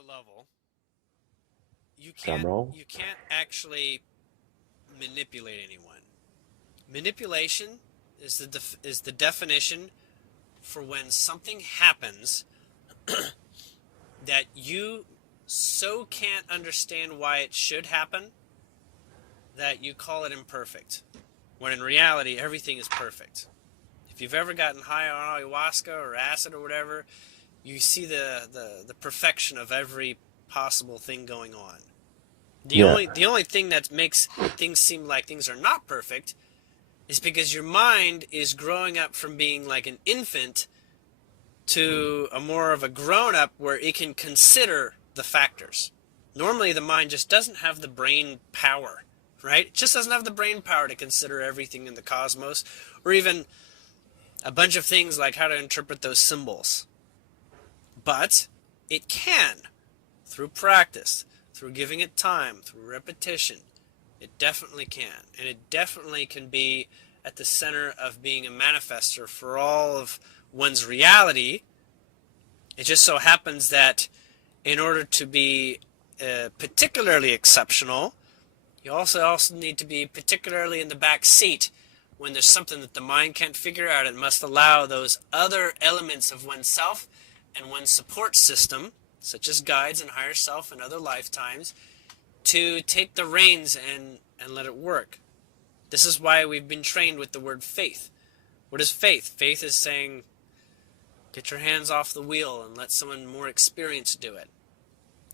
the level, you Drum can't roll. you can't actually manipulate anyone. Manipulation is the definition for when something happens that you so can't understand why it should happen that you call it imperfect. When in reality, everything is perfect. If you've ever gotten high on ayahuasca or acid or whatever, you see the perfection of every possible thing going on. The Yeah. only thing that makes things seem like things are not perfect is because your mind is growing up from being like an infant to a more of a grown up where it can consider the factors. Normally the mind just doesn't have the brain power, right? It just doesn't have the brain power to consider everything in the cosmos, or even a bunch of things like how to interpret those symbols. But it can, through practice, through giving it time, through repetition. It definitely can. And it definitely can be at the center of being a manifester for all of one's reality. It just so happens that in order to be particularly exceptional, you also need to be particularly in the back seat when there's something that the mind can't figure out. It must allow those other elements of oneself and one's support system, such as guides and higher self and other lifetimes, to take the reins and let it work. This is why we've been trained with the word faith. What is faith? Faith is saying, get your hands off the wheel and let someone more experienced do it,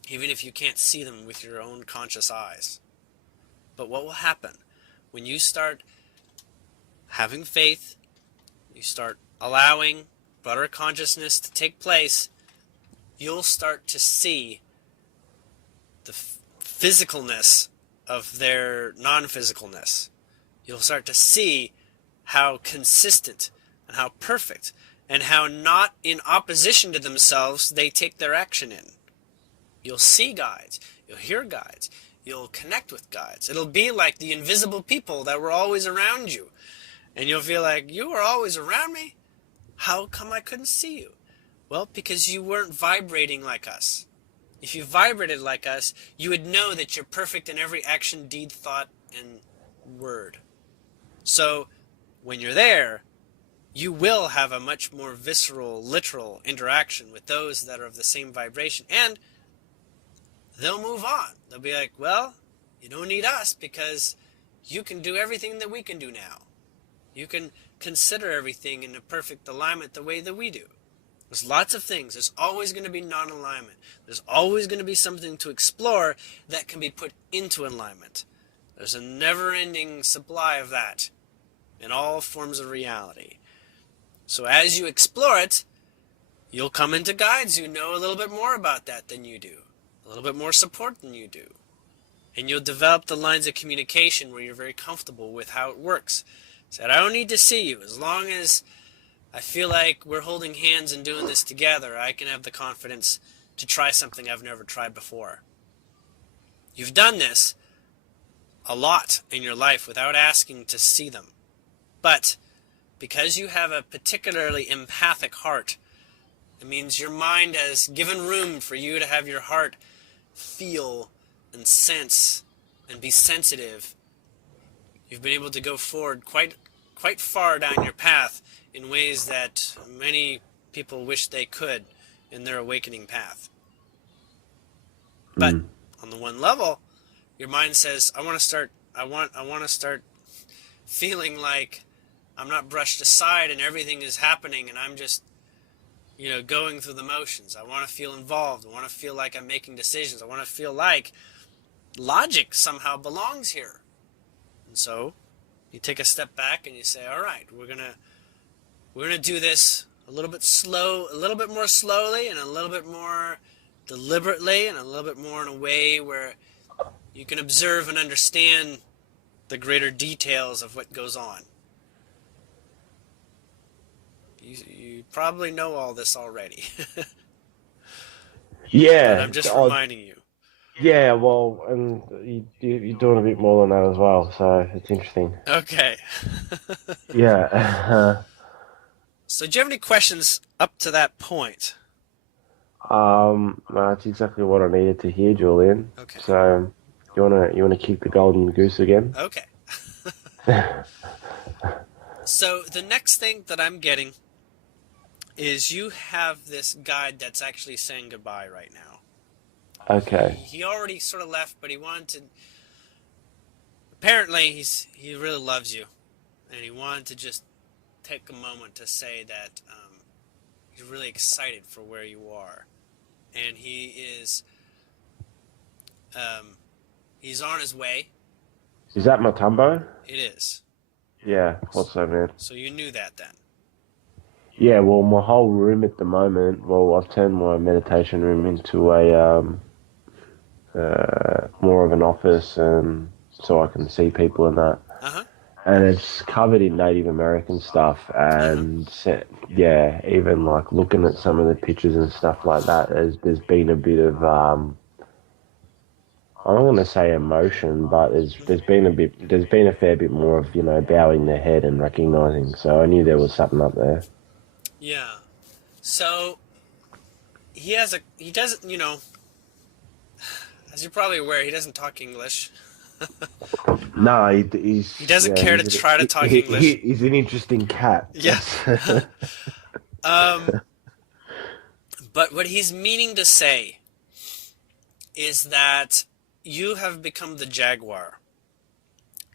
even if you can't see them with your own conscious eyes. But what will happen when you start having faith, you start allowing broader consciousness to take place, you'll start to see the physicalness of their non-physicalness. You'll start to see how consistent and how perfect and how not in opposition to themselves they take their action in. You'll see guides, you'll hear guides, you'll connect with guides. It'll be like the invisible people that were always around you. And you'll feel like, you were always around me? How come I couldn't see you? Well, because you weren't vibrating like us. If you vibrated like us, you would know that you're perfect in every action, deed, thought, and word. So, when you're there, you will have a much more visceral, literal interaction with those that are of the same vibration. And they'll move on. They'll be like, well, you don't need us because you can do everything that we can do now. You can consider everything in a perfect alignment the way that we do. There's lots of things. There's always going to be non-alignment. There's always going to be something to explore that can be put into alignment. There's a never-ending supply of that in all forms of reality. So as you explore it, you'll come into guides who know a little bit more about that than you do, a little bit more support than you do. And you'll develop the lines of communication where you're very comfortable with how it works. Said, I don't need to see you. As long as I feel like we're holding hands and doing this together, I can have the confidence to try something I've never tried before. You've done this a lot in your life without asking to see them. But because you have a particularly empathic heart, it means your mind has given room for you to have your heart feel and sense and be sensitive. You've been able to go forward quite far down your path in ways that many people wish they could in their awakening path. But on the one level, your mind says, I want to start feeling like I'm not brushed aside and everything is happening and I'm just, going through the motions. I want to feel involved. I want to feel like I'm making decisions. I want to feel like logic somehow belongs here. And so you take a step back and you say, all right, we're gonna do this a little bit more slowly and a little bit more deliberately and a little bit more in a way where you can observe and understand the greater details of what goes on. You probably know all this already, but Yeah. I'm just reminding you. Yeah. Well, and you're doing a bit more than that as well, so it's interesting. Okay. Yeah. So do you have any questions up to that point? That's exactly what I needed to hear, Julian. Okay. So, you wanna kick the golden goose again? Okay. So the next thing that I'm getting is you have this guide that's actually saying goodbye right now. Okay. He already sort of left, but he wanted to. Apparently, he really loves you, and he wanted to just take a moment to say that he's really excited for where you are, and um, he's on his way. Is that Matumbo? It is. Yeah. What's up, man? So you knew that then. Yeah. Well, my whole room at the moment. Well, I've turned my meditation room into a more of an office, and so I can see people and that. Uh huh. And it's covered in Native American stuff, Uh huh. and yeah, even like looking at some of the pictures and stuff like that, there's been a bit of I'm not going to say emotion, but there's been a fair bit more of bowing the head and recognizing. So I knew there was something up there. Yeah. So he doesn't, as you're probably aware, he doesn't talk English. No, He doesn't yeah, care to try to talk English. he's an interesting cat. Yeah. um, but what he's meaning to say is that you have become the jaguar.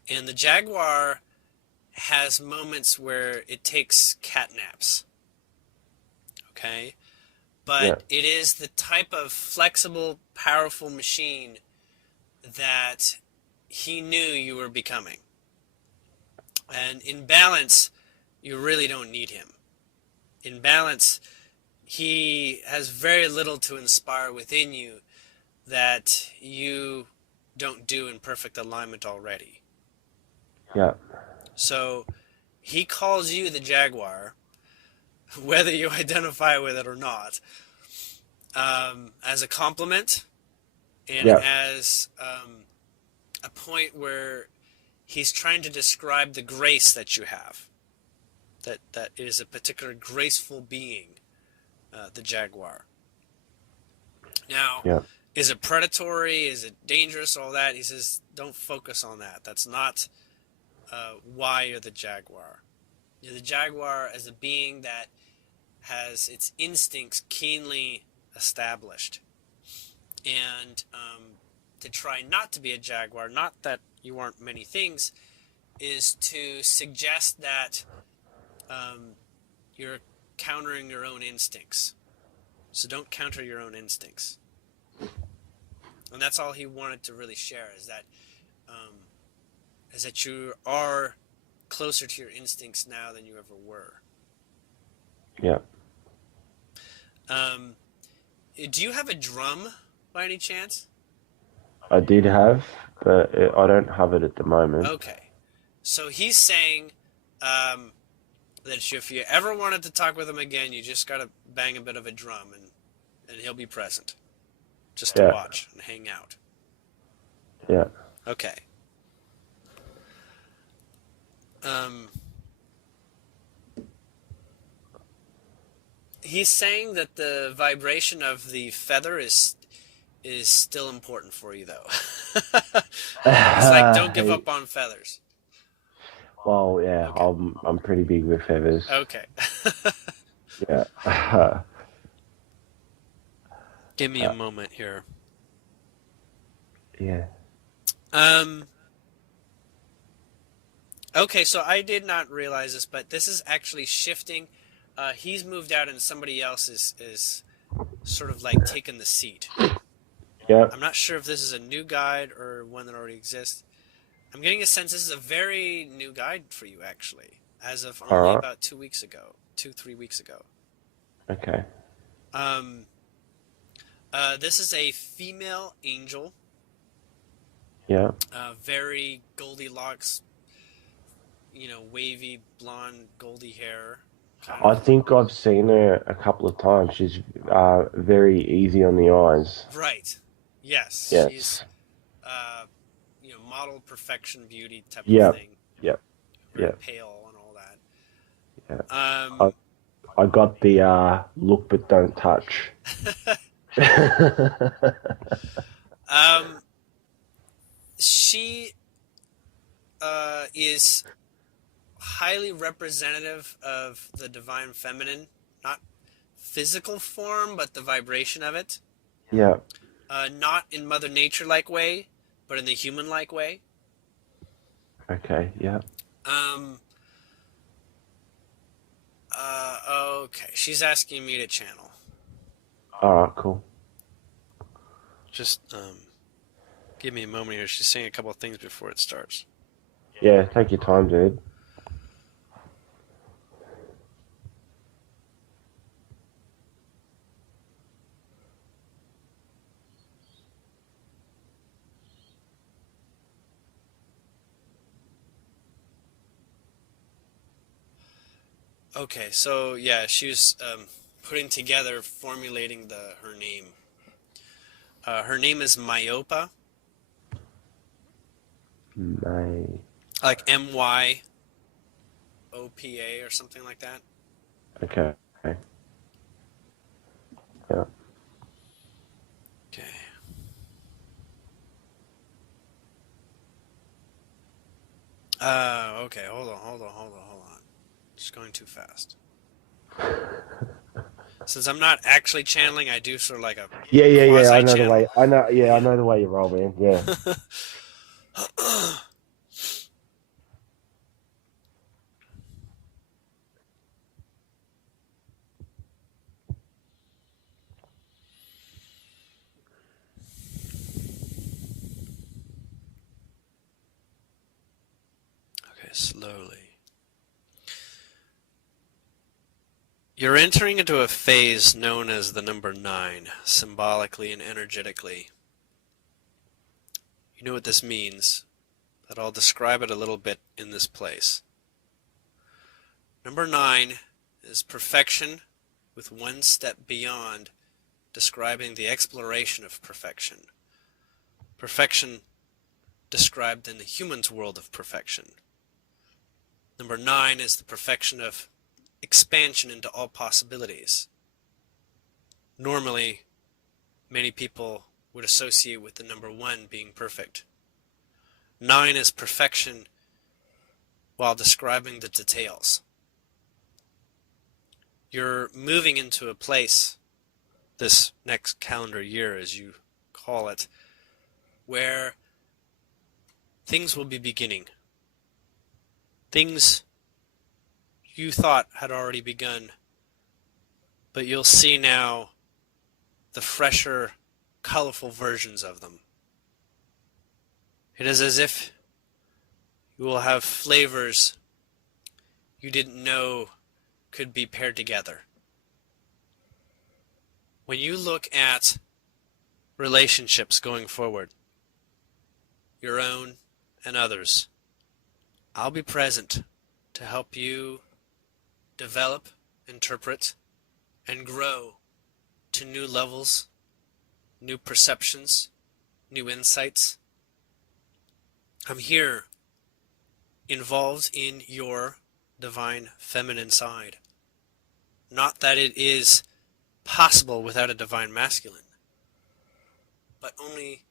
And the jaguar has moments where it takes cat naps. Okay? Yeah, But it is the type of flexible, powerful machine that he knew you were becoming. And in balance, you really don't need him. In balance, he has very little to inspire within you that you don't do in perfect alignment already. yeah, So he calls you the jaguar, whether you identify with it or not, as a compliment and yeah, as a point where he's trying to describe the grace that you have. That is a particular graceful being, the jaguar. Now, yeah, is it predatory? Is it dangerous? All that. He says, don't focus on that. That's not why you're the jaguar. You're the jaguar as a being that has its instincts keenly established. And to try not to be a jaguar, not that you aren't many things, is to suggest that you're countering your own instincts. So don't counter your own instincts. And that's all he wanted to really share is that you are closer to your instincts now than you ever were. yeah. Do you have a drum by any chance? I did have, but I don't have it at the moment. Okay. So he's saying that if you ever wanted to talk with him again, you just got to bang a bit of a drum and he'll be present just to Yeah, watch and hang out. yeah. Okay. He's saying that the vibration of the feather is still important for you, though. He's like, don't give up on feathers. Well, yeah, Okay. I'm pretty big with feathers. Okay. Yeah. Give me a moment here. Yeah. Um. Okay, so I did not realize this, but this is actually shifting. He's moved out, and somebody else is sort of like taking the seat. Yeah. I'm not sure if this is a new guide or one that already exists. I'm getting a sense this is a very new guide for you, actually, as of All only right. about 2 weeks ago, 3 weeks ago. Okay. Um, this is a female angel, Yeah. very Goldilocks, wavy blonde, goldy hair, kind I of. think I've seen her a couple of times. She's very easy on the eyes. Right. Yes, she's Yes. uh, model perfection beauty type of Yeah. thing. Yeah. Very Yeah. pale and all that. Yeah. I Um, I got the look but don't touch. Um, she is highly representative of the divine feminine, not physical form, but the vibration of it. Yeah. Not in Mother Nature-like way, but in the human-like way. Okay. Yeah. Um, okay, she's asking me to channel. All right. Cool. Just give me a moment here. She's saying a couple of things before it starts. Yeah. Take your time, dude. Okay, so yeah, she was putting together, formulating her name. Her name is Myopa, May. like Myopa or something like that. Okay. Yeah. Okay. Okay, hold on. Just going too fast. Since I'm not actually channeling, I do sort of like a Yeah. I quasi know the channel. way. I know. Yeah, I Yeah. know the way you roll, man. Yeah. Okay, slowly. You're entering into a phase known as the number 9, symbolically and energetically. You know what this means, but I'll describe it a little bit in this place. Number 9 is perfection with one step beyond, describing the exploration of perfection. Perfection described in the human's world of perfection. Number 9 is the perfection of expansion into all possibilities. Normally, many people would associate with the number 1 being perfect. 9 is perfection while describing the details. You're moving into a place, this next calendar year as you call it, where things will be beginning. Things you thought had already begun, but you'll see now the fresher, colorful versions of them. It is as if you will have flavors you didn't know could be paired together. When you look at relationships going forward, your own and others, I'll be present to help you develop, interpret, and grow to new levels, new perceptions, new insights. I'm here, involved in your divine feminine side. Not that it is possible without a divine masculine, but only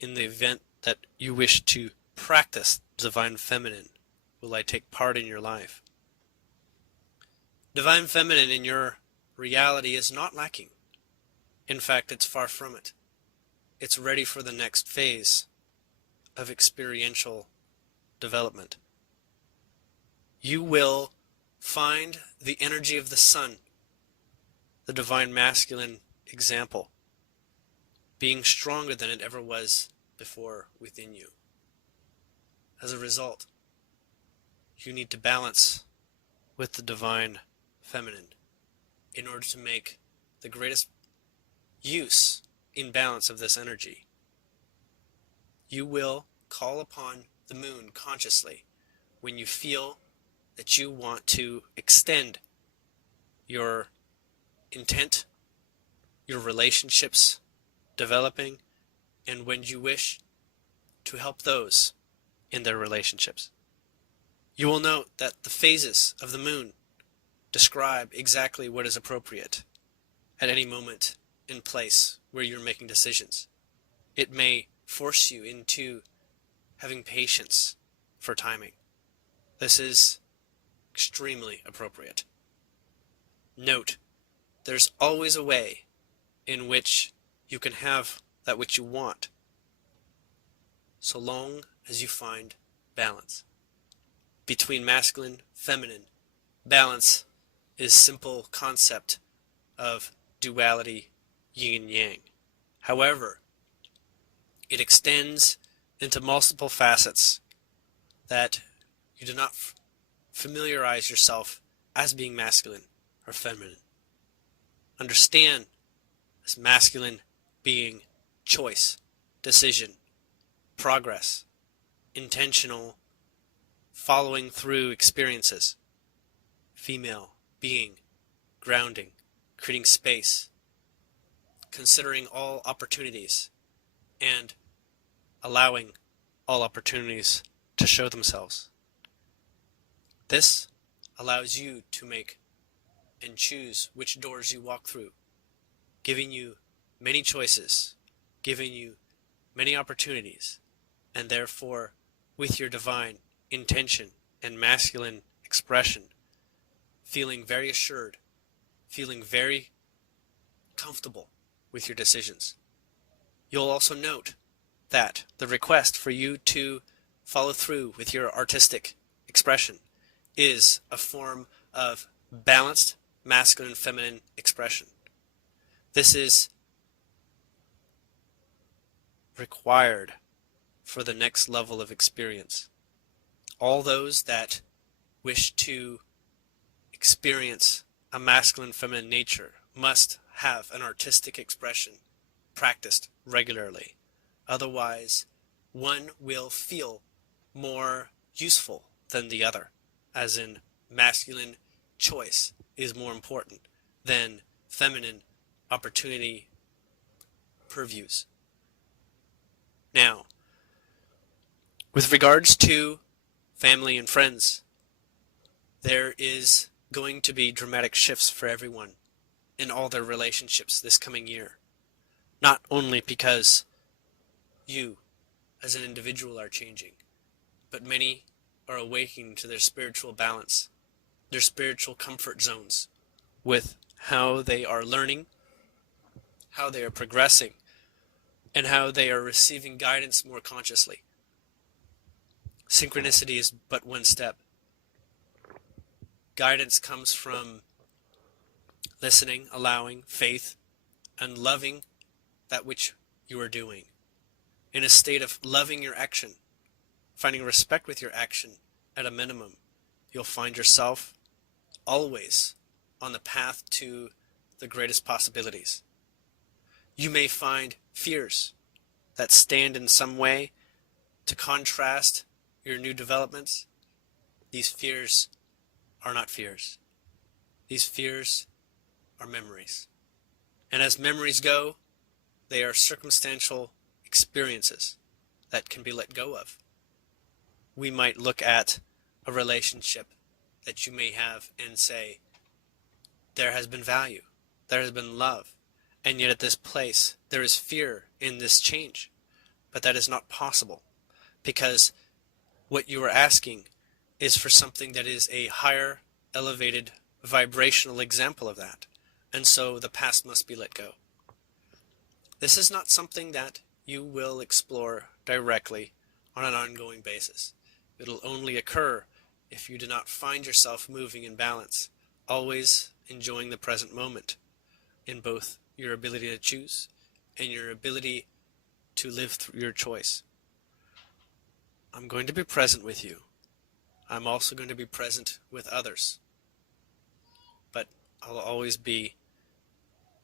in the event that you wish to practice divine feminine will I take part in your life. Divine feminine in your reality is not lacking. In fact, it's far from it. It's ready for the next phase of experiential development. You will find the energy of the sun, the divine masculine example, being stronger than it ever was before within you. As a result, you need to balance with the divine feminine in order to make the greatest use in balance of this energy. You will call upon the moon consciously when you feel that you want to extend your intent, your relationships developing, and when you wish to help those in their relationships. You will note that the phases of the moon describe exactly what is appropriate at any moment in place where you're making decisions. It may force you into having patience for timing. This is extremely appropriate. Note, there's always a way in which you can have that which you want, so long as you find balance. Between masculine, feminine, balance is simple concept of duality, yin and yang. However, it extends into multiple facets that you do not familiarize yourself as being masculine or feminine. Understand as masculine being choice, decision, progress, intentional following through experiences. Female being grounding, creating space, considering all opportunities, and allowing all opportunities to show themselves. This allows you to make and choose which doors you walk through, giving you many choices, giving you many opportunities, and therefore, with your divine intention and masculine expression, feeling very assured, feeling very comfortable with your decisions. You'll also note that the request for you to follow through with your artistic expression is a form of balanced masculine and feminine expression. This is required for the next level of experience. All those that wish to experience a masculine and feminine nature must have an artistic expression practiced regularly. Otherwise, one will feel more useful than the other, as in masculine choice is more important than feminine opportunity purviews. Now, with regards to family and friends, there is going to be dramatic shifts for everyone in all their relationships this coming year. Not only because you as an individual are changing, but many are awakening to their spiritual balance, their spiritual comfort zones with how they are learning, how they are progressing, and how they are receiving guidance more consciously. Synchronicity is but one step. Guidance comes from listening, allowing, faith, and loving that which you are doing. In a state of loving your action, finding respect with your action at a minimum, you'll find yourself always on the path to the greatest possibilities. You may find fears that stand in some way to contrast your new developments. These fears are not fears. These fears are memories. And as memories go, they are circumstantial experiences that can be let go of. We might look at a relationship that you may have and say, there has been value, there has been love, and yet at this place there is fear in this change. But that is not possible, because what you are asking is for something that is a higher, elevated, vibrational example of that. And so the past must be let go. This is not something that you will explore directly on an ongoing basis. It'll only occur if you do not find yourself moving in balance, always enjoying the present moment in both your ability to choose and your ability to live through your choice. I'm going to be present with you. I'm also going to be present with others. But I'll always be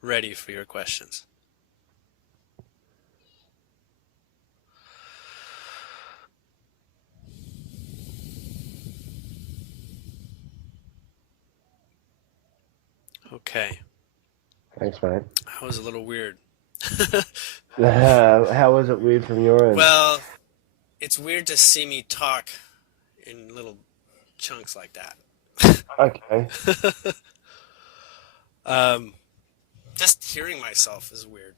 ready for your questions. Okay. Thanks, mate. That was a little weird. How was it weird from your end? Well, it's weird to see me talk in little chunks like that. Okay. Um, just hearing myself is weird,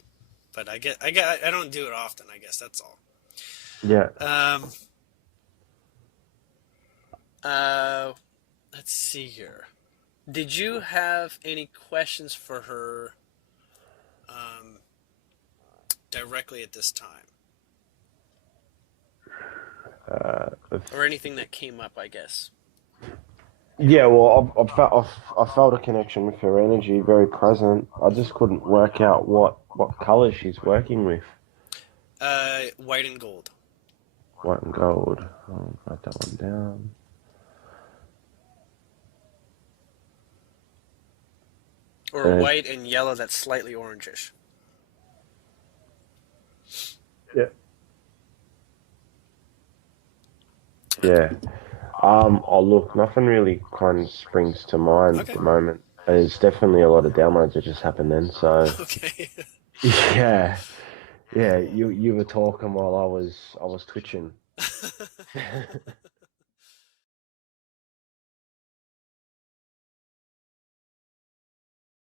but I don't do it often. I guess that's all. Yeah. Um, uh, let's see here. Did you have any questions for her um, directly at this time, Uh, or anything that came up? I guess. yeah, well, I felt a connection with her energy, very present. I just couldn't work out what color she's working with. White and gold, White and gold. I'll write that one down. or And white and yellow that's slightly orangish. yeah, yeah. Oh look, nothing really kind of springs to mind at Okay. the moment. There's definitely a lot of downloads that just happened then. So Okay. yeah, yeah. You were talking while I was twitching.